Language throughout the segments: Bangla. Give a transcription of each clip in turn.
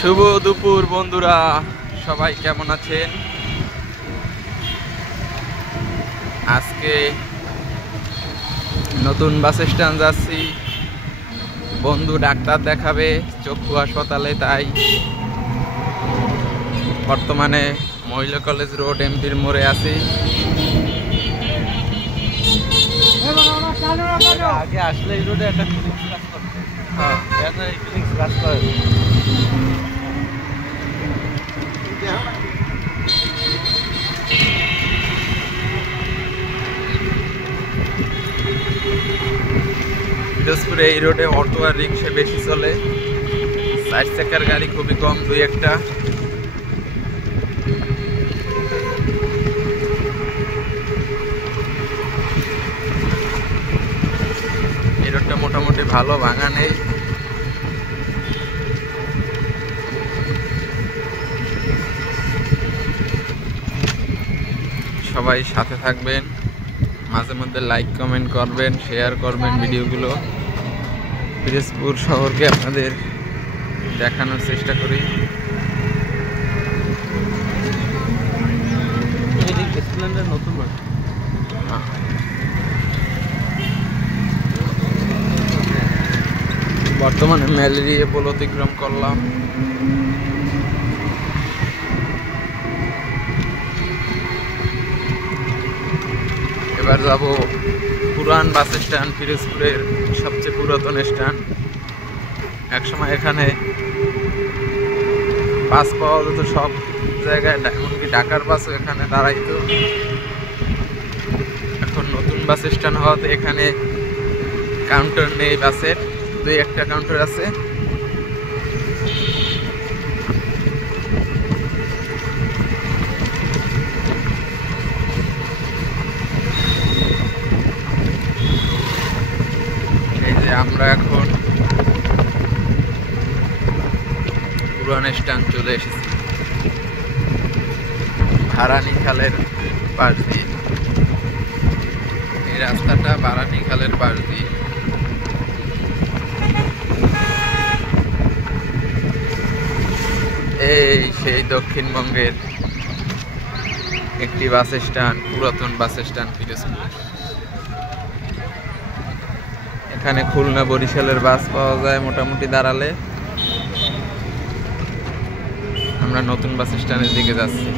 শুভ দুপুর বন্ধুরা, সবাই কেমন আছেন? আজকে নতুন বাস স্ট্যান্ড যাচ্ছি। বন্ধু ডাক্তার দেখাবে চক্ষু হাসপাতালে, তাই বর্তমানে মহিলা কলেজ রোড এমপির মোড়ে আছি। আগে আসলে এই রোডে একটা ক্লিনিক্স কাজ করতে। হ্যাঁ, এটা ক্লিনিক্স কাজ করে। পিরোজপুরে এই রোডে অটো আর রিক্সা বেশি চলে, 4 চাকার গাড়ি খুবই কম, দুই একটা। এই রোডটা মোটামুটি ভালো, ভাঙা নেই। সবাই সাথে থাকবেন, মাঝে মধ্যে লাইক কমেন্ট করবেন, শেয়ার করবেন ভিডিওগুলো। পিরোজপুর শহরকে আপনাদের দেখানোর চেষ্টা করি। নতুন বর্তমানে ম্যালেরিয়া পোল অতিক্রম করলাম। এবার যাব পুরান বাস স্ট্যান্ড, পিরোজপুরের সবচেয়ে পুরাতন স্ট্যান্ড। একসময় এখানে বাস পাওয়া যেত সব জায়গায়, এমনকি ঢাকার বাসও এখানে দাঁড়াইতো। এখন নতুন বাস স্ট্যান্ড হওয়াতে এখানে কাউন্টার নেই বাসের, দুই একটা কাউন্টার আছে। এই যে আমরা এখন পুরান স্ট্যান্ড চলে এসেছি, ভারানী খালের পাশ দিয়ে। এই রাস্তাটা ভারানী খালের পাশ দিয়ে। এই সেই দক্ষিণবঙ্গের একটি বাস স্ট্যান্ড, পুরাতন বাস স্ট্যান্ড পিরোজপুর। এখানে খুলনা বরিশালের বাস পাওয়া যায় মোটামুটি দাঁড়ালে। আমরা নতুন বাস স্ট্যান্ডের দিকে যাচ্ছি।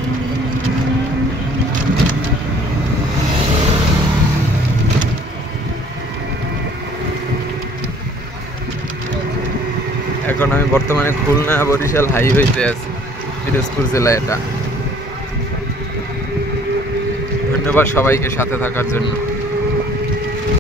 এখন আমি বর্তমানে খুলনা বরিশাল হাইওয়েতে আছি, পিরোজপুর জেলা এটা। ধন্যবাদ সবাইকে সাথে থাকার জন্য।